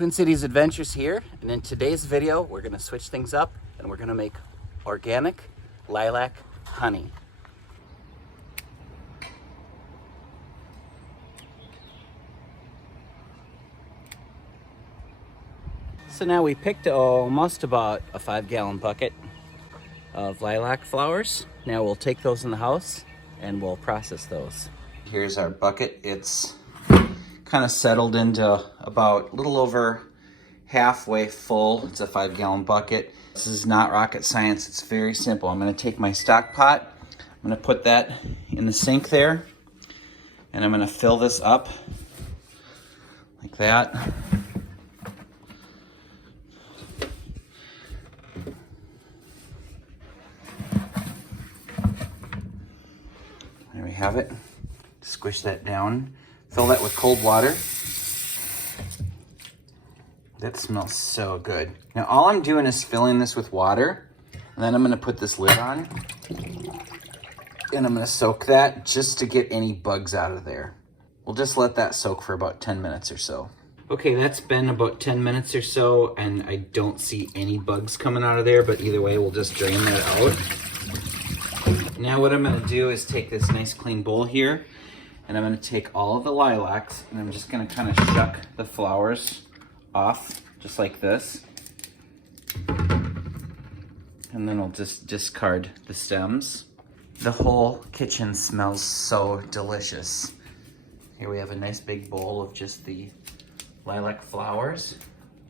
Twin Cities Adventures here, and in today's video we're going to switch things up and we're going to make organic lilac honey. So now we picked almost about a 5-gallon bucket of lilac flowers. Now we'll take those in the house and we'll process those. Here's our bucket. It's kind of settled into about a little over halfway full. It's a 5-gallon bucket. This is not rocket science. It's very simple. I'm going to take my stock pot. I'm going to put that in the sink there, and I'm going to fill this up like that. There we have it. Squish that down. Fill that with cold water. That smells so good. Now all I'm doing is filling this with water, and then I'm gonna put this lid on, and I'm gonna soak that just to get any bugs out of there. We'll just let that soak for about 10 minutes or so. Okay, that's been about 10 minutes or so, and I don't see any bugs coming out of there, but either way, we'll just drain that out. Now what I'm gonna do is take this nice clean bowl here, and I'm gonna take all of the lilacs, and I'm just gonna kind of shuck the flowers off, just like this. And then I'll just discard the stems. The whole kitchen smells so delicious. Here we have a nice big bowl of just the lilac flowers,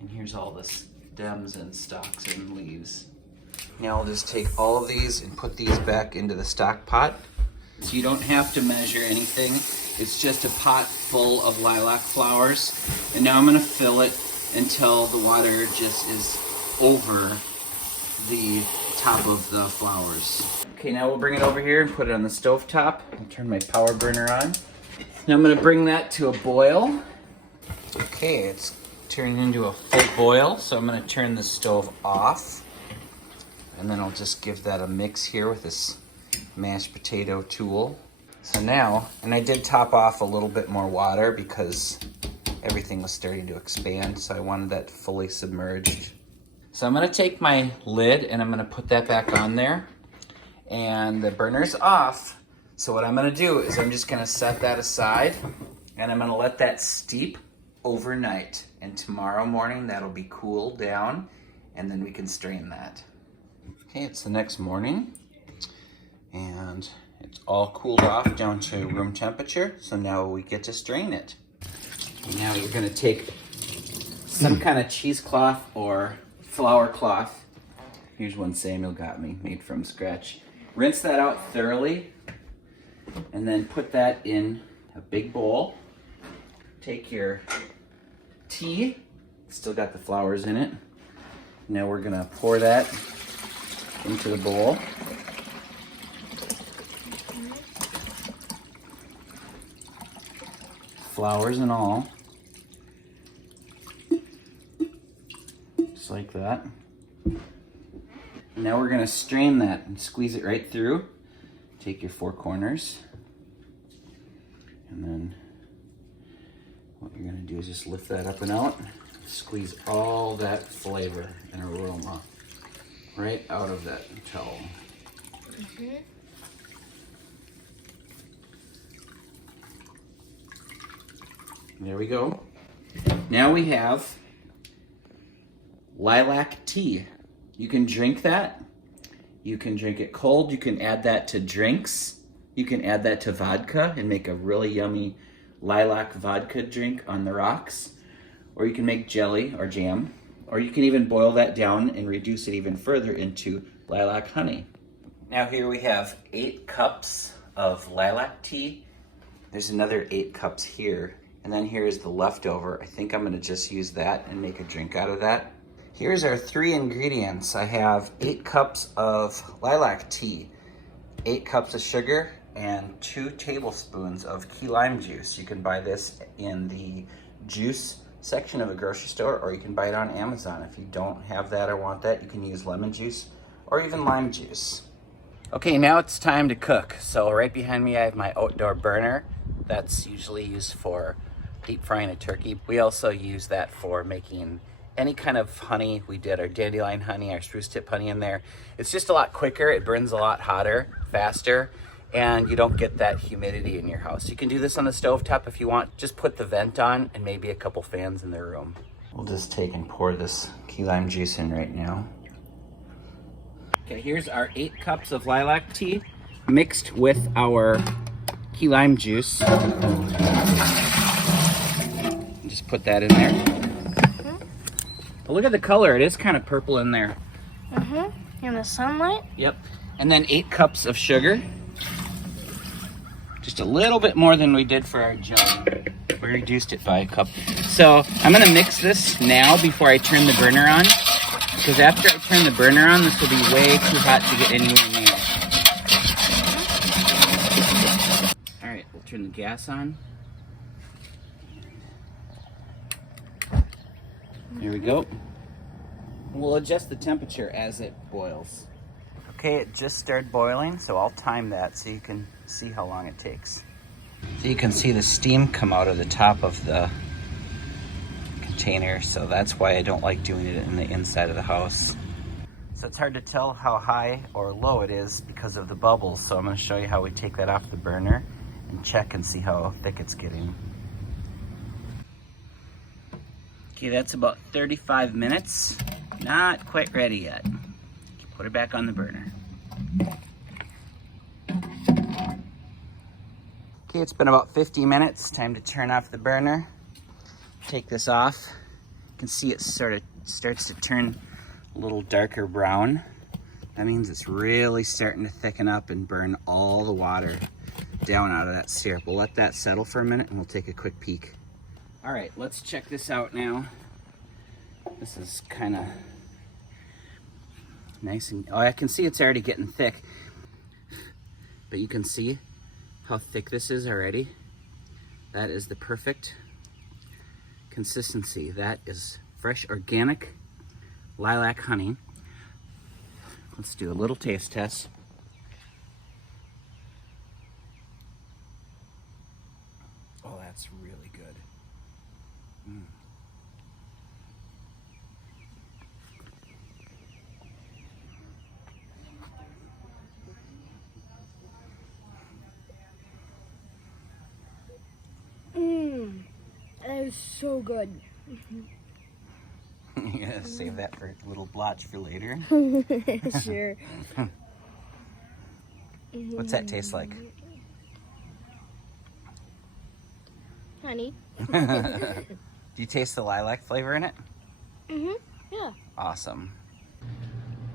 and here's all the stems and stalks and leaves. Now I'll just take all of these and put these back into the stock pot. So you don't have to measure anything. It's just a pot full of lilac flowers. And now I'm gonna fill it until the water just is over the top of the flowers. Okay, now we'll bring it over here and put it on the stove top. I'll turn my power burner on. Now I'm gonna bring that to a boil. Okay, it's turning into a full boil, so I'm gonna turn the stove off. And then I'll just give that a mix here with this mashed potato tool. So now, and I did top off a little bit more water because everything was starting to expand, so I wanted that fully submerged. So I'm gonna take my lid and I'm gonna put that back on there, and the burner's off. So what I'm gonna do is I'm just gonna set that aside, and I'm gonna let that steep overnight. And tomorrow morning that'll be cooled down, and then we can strain that. Okay, it's the next morning, and it's all cooled off down to room temperature, so now we get to strain it. Now you're gonna take some kind of cheesecloth or flour cloth. Here's one Samuel got me, made from scratch. Rinse that out thoroughly, and then put that in a big bowl. Take your tea, still got the flowers in it. Now we're gonna pour that into the bowl. Flowers and all. Just like that. Now we're gonna strain that and squeeze it right through. Take your 4 corners. And then what you're gonna do is just lift that up and out. Squeeze all that flavor and aroma right out of that towel. There we go. Now we have lilac tea. You can drink that. You can drink it cold. You can add that to drinks. You can add that to vodka and make a really yummy lilac vodka drink on the rocks. Or you can make jelly or jam. Or you can even boil that down and reduce it even further into lilac honey. Now here we have 8 cups of lilac tea. There's another 8 cups here. And then here's the leftover. I think I'm gonna just use that and make a drink out of that. Here's our 3 ingredients. I have 8 cups of lilac tea, 8 cups of sugar, and 2 tablespoons of key lime juice. You can buy this in the juice section of a grocery store, or you can buy it on Amazon. If you don't have that or want that, you can use lemon juice or even lime juice. Okay, now it's time to cook. So right behind me I have my outdoor burner. That's usually used for deep frying a turkey. We also use that for making any kind of honey. We did our dandelion honey, our spruce tip honey in there. It's just a lot quicker. It burns a lot hotter, faster, and you don't get that humidity in your house. You can do this on the stovetop if you want. Just put the vent on and maybe a couple fans in the room. We'll just take and pour this key lime juice in right now. Okay, here's our 8 cups of lilac tea mixed with our key lime juice. Just put that in there. But look at the color, it is kind of purple in there. In the sunlight? Yep. And then 8 cups of sugar. Just a little bit more than we did for our jug. We reduced it by a cup. So I'm gonna mix this now before I turn the burner on, because after I turn the burner on, this will be way too hot to get anywhere near. All right, we'll turn the gas on. Here we go. We'll adjust the temperature as it boils. Okay, it just started boiling, so I'll time that so you can see how long it takes. So you can see the steam come out of the top of the container, so that's why I don't like doing it in the inside of the house. So it's hard to tell how high or low it is because of the bubbles, so I'm going to show you how we take that off the burner and check and see how thick it's getting. Okay, that's about 35 minutes. Not quite ready yet. Put it back on the burner. Okay, it's been about 50 minutes. Time to turn off the burner. Take this off. You can see it sort of starts to turn a little darker brown. That means it's really starting to thicken up and burn all the water down out of that syrup. We'll let that settle for a minute and we'll take a quick peek. All right, let's check this out now. This is kind of nice and, oh, I can see it's already getting thick. But you can see how thick this is already. That is the perfect consistency. That is fresh organic lilac honey. Let's do a little taste test. Oh, that's really good. That is so good. You gotta save that for a little blotch for later. Sure. What's that taste like? Honey. Do you taste the lilac flavor in it? Yeah. Awesome.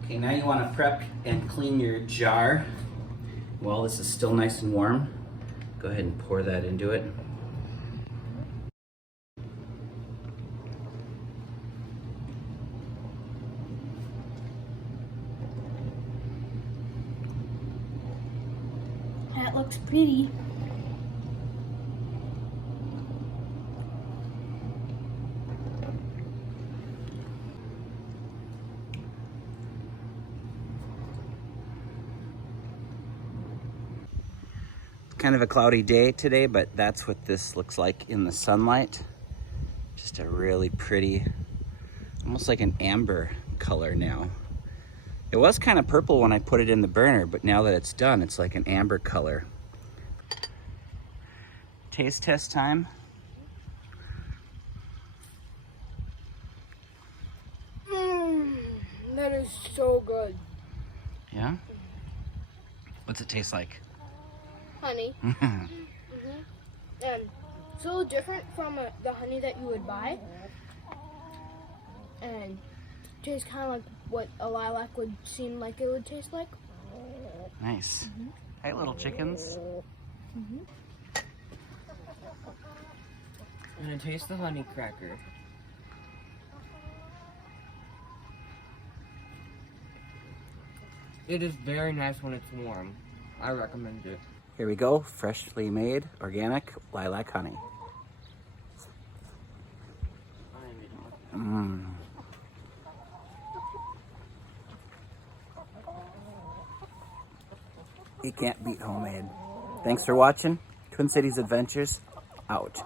Okay, now you want to prep and clean your jar. While this is still nice and warm, go ahead and pour that into it. That looks pretty. Kind of a cloudy day today, but that's what this looks like in the sunlight. Just a really pretty, almost like an amber color now. It was kind of purple when I put it in the burner, but now that it's done, it's like an amber color. Taste test time. That is so good. Yeah? What's it taste like? Honey. And it's a little different from the honey that you would buy. And it tastes kind of like what a lilac would seem like it would taste like. Nice. Hey, little chickens. I'm gonna taste the honey cracker. It is very nice when it's warm. I recommend it. Here we go, freshly made, organic lilac honey. You can't beat homemade. Thanks for watching. Twin Cities Adventures, out.